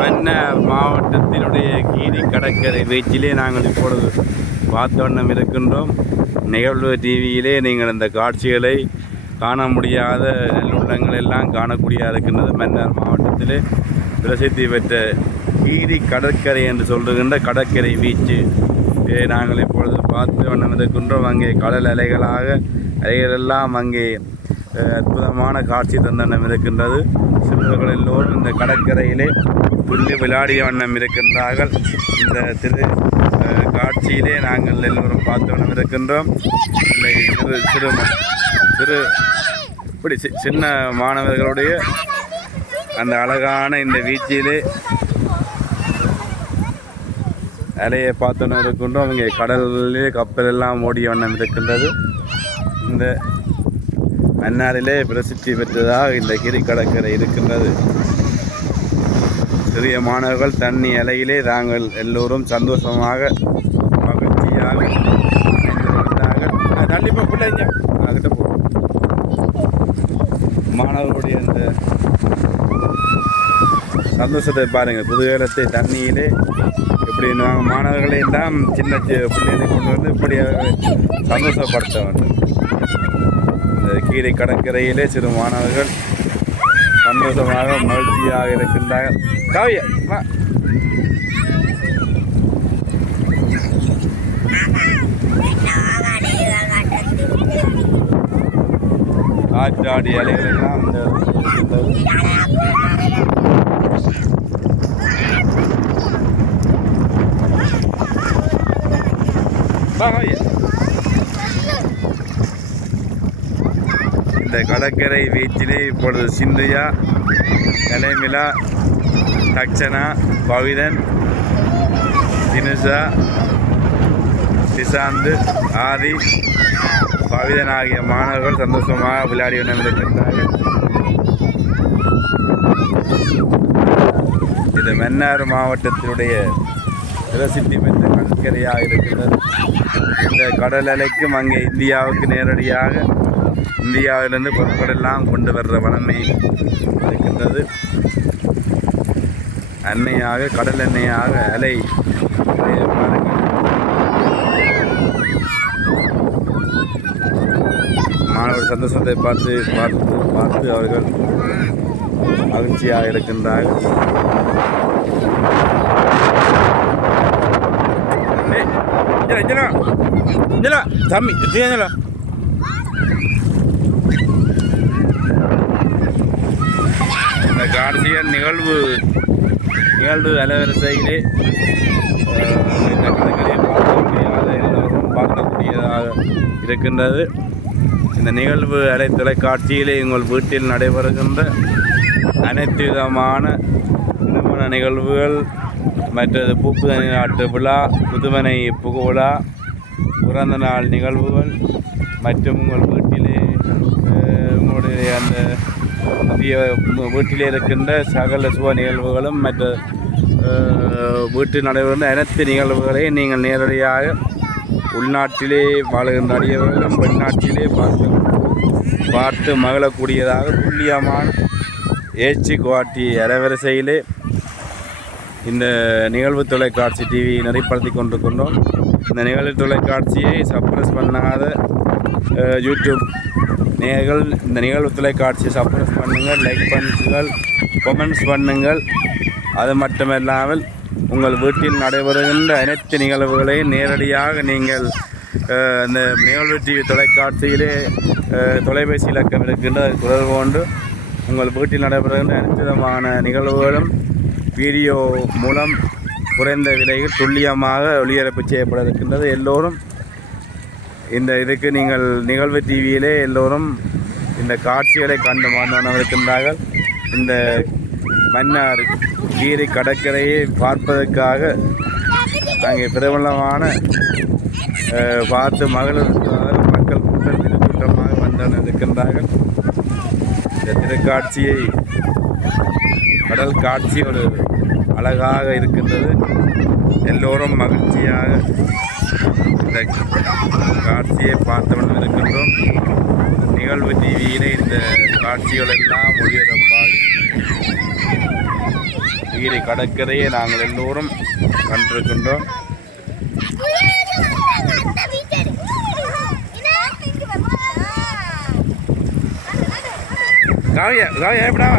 மன்னார் மாவட்டத்தினுடைய கீரி கடற்கரை பீச்சிலே நாங்கள் இப்பொழுது பார்த்தவண்ணம் இருக்கின்றோம். நிகழ்வு டிவியிலே நீங்கள் இந்த காட்சிகளை காண முடியாத நல்லுள்ளங்கள் எல்லாம் காணக்கூடியதாக இருக்கின்றது. மன்னார் மாவட்டத்திலே பிரசித்தி பெற்ற கீரி கடற்கரை என்று சொல்லுகின்ற கடற்கரை பீச்சு நாங்கள் இப்பொழுது பார்த்து வண்ணம் இருக்கின்றோம். அங்கே கடல் அலைகளெல்லாம் அங்கே அற்புதமான காட்சி தந்தண்ணம் இருக்கின்றது. சிறுவர்கள் எல்லோரும் இந்த கடற்கரையிலே துள்ளி விளையாடிய வண்ணம் இருக்கின்றார்கள். இந்த காட்சியிலே நாங்கள் எல்லோரும் பார்த்து வண்ணம் இருக்கின்றோம். இப்படி சின்ன மாணவர்களுடைய அந்த அழகான இந்த வீச்சிலே அலையை பார்த்தோன்னு இருக்கின்றோம். இங்கே கடலிலே கப்பல் எல்லாம் ஓடிய வண்ணம் இருக்கின்றது. இந்த மன்னாரிலே பிரசித்தி பெற்றதாக இந்த கீரி கடற்கரை இருக்கின்றது. சிறிய மாணவர்கள் தண்ணி அலையிலே நாங்கள் எல்லோரும் சந்தோஷமாக மகிழ்ச்சியாக கண்டிப்பாக பிள்ளைங்க கிட்ட போ மாணவர்களுடைய அந்த சந்தோஷத்தை பாருங்கள். புதுவேலத்தை தண்ணியிலே இப்படி நாங்கள் மாணவர்களை எல்லாம் சின்ன பிள்ளைகளை கொண்டு வந்து இப்படி சந்தோஷப்படுத்த வேண்டும். இந்த கீரை கடற்கரையிலே சிறு மாணவர்கள் சந்தோஷமாக மகிழ்ச்சியாக இருக்கின்றார்கள். காவியா காற்றாடி அலைகள் எல்லாம் இந்த கடற்கரை பீச்சிலே இப்பொழுது சிந்தியா, கலைமிலா, தக்ஷனா, பவிதன், தினுஷா, சிசாந்து, ஆதி, பவிதன் ஆகிய மாணவர்கள் சந்தோஷமாக விளையாடி கொண்டிருக்கின்றார்கள். இது மன்னார் மாவட்டத்தினுடைய பிரசித்தி பெற்ற கடற்கரையாக இருக்கின்றது. இந்த கடல் அலைக்கும் அங்கே இந்தியாவுக்கு நேரடியாக இந்தியாவிலிருந்து பொருட்களெல்லாம் கொண்டு வர்ற வளமை இருக்கின்றது. எண்ணெயாக கடல் எண்ணெயாக அலை மாணவர் சந்தோஷத்தை பார்த்து அவர்கள் மகிழ்ச்சியாக இருக்கின்றார்கள். தம்பி இந்த காட்சியல் நிகழ்வு அலைவரிசையிலே இந்த கடற்கரையை எல்லோரும் பார்க்கக்கூடியதாக இருக்கின்றது. இந்த நிகழ்வு தொலைக்காட்சியிலே உங்கள் வீட்டில் நடைபெறுகின்ற அனைத்து விதமான திருமண நிகழ்வுகள், மற்றது பூப்புதனி நாட்டு விழா, புதுமனை புகுவிழா, பிறந்த நாள் நிகழ்வுகள் மற்றும் உங்கள் வீட்டிலே உங்களுடைய அந்த புதிய வீட்டிலே இருக்கின்ற சகல சுப நிகழ்வுகளும் மற்ற வீட்டில் நடைபெறுகின்ற அனைத்து நிகழ்வுகளையும் நீங்கள் நேரடியாக உள்நாட்டிலே வாழுகின்ற அடியவர்களும் வெளிநாட்டிலே பார்த்து மகிழக்கூடியதாக துல்லியமான ஏச்சி குவாட்டி அலைவரிசையிலே இந்த நிகழ்வு தொலைக்காட்சி டிவி நெறிப்படுத்தி கொண்டிருக்கின்றோம். இந்த நிகழ்வு தொலைக்காட்சியை சப்ஸ்கிரைப் பண்ணாத யூடியூப் நேயர்கள் இந்த நிகழ்வு தொலைக்காட்சியை சப்ஸ்கிரைப் பண்ணுங்கள், லைக் பண்ணுங்கள், கமெண்ட்ஸ் பண்ணுங்கள். அது மட்டுமல்லாமல் உங்கள் வீட்டில் நடைபெறுகின்ற அனைத்து நிகழ்வுகளையும் நேரடியாக நீங்கள் இந்த நிகழ்வு டிவி தொலைக்காட்சியிலே தொலைபேசி இலக்கம் இருக்கின்ற தொடர்பு கொண்டு உங்கள் வீட்டில் நடைபெறுகின்ற அனைத்து விதமான நிகழ்வுகளும் வீடியோ மூலம் குறைந்த விலையில் துல்லியமாக ஒளிபரப்பு செய்யப்பட இருக்கின்றது. எல்லோரும் இந்த இதுக்கு நீங்கள் நிகழ்வு டிவியிலே எல்லோரும் இந்த காட்சிகளை கண்டு மாணவர்கள் இருக்கின்றார்கள். இந்த மன்னார் கீரி கடற்கரையை பார்ப்பதற்காக அங்கே பிரபலமான பார்த்து மகளிருக்காக மக்கள் கூட்டம் திருக்கூட்டமாக வந்தனர் இருக்கின்றார்கள். இந்த திருக்காட்சியை கடல் காட்சி ஒரு அழகாக இருக்கின்றது. எல்லோரும் மகிழ்ச்சியாக இந்த காட்சியை பார்த்தவன் இருக்கின்றோம். நிகழ்வு டிவியிலே இந்த காட்சிகள் எல்லாம் ஒளிபரப்பாகி கீரி கடற்கரையை நாங்கள் எல்லோரும் கண்டிருக்கின்றோம். காவியா காவியா எப்படா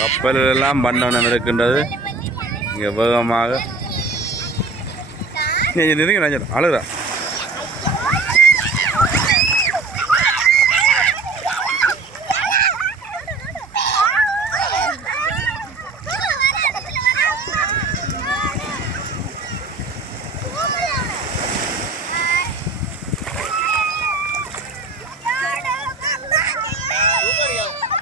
கப்பலெல்லாம் பண்ணனம் இருக்கின்றது. இங்கே வேகமாக அழுகிறா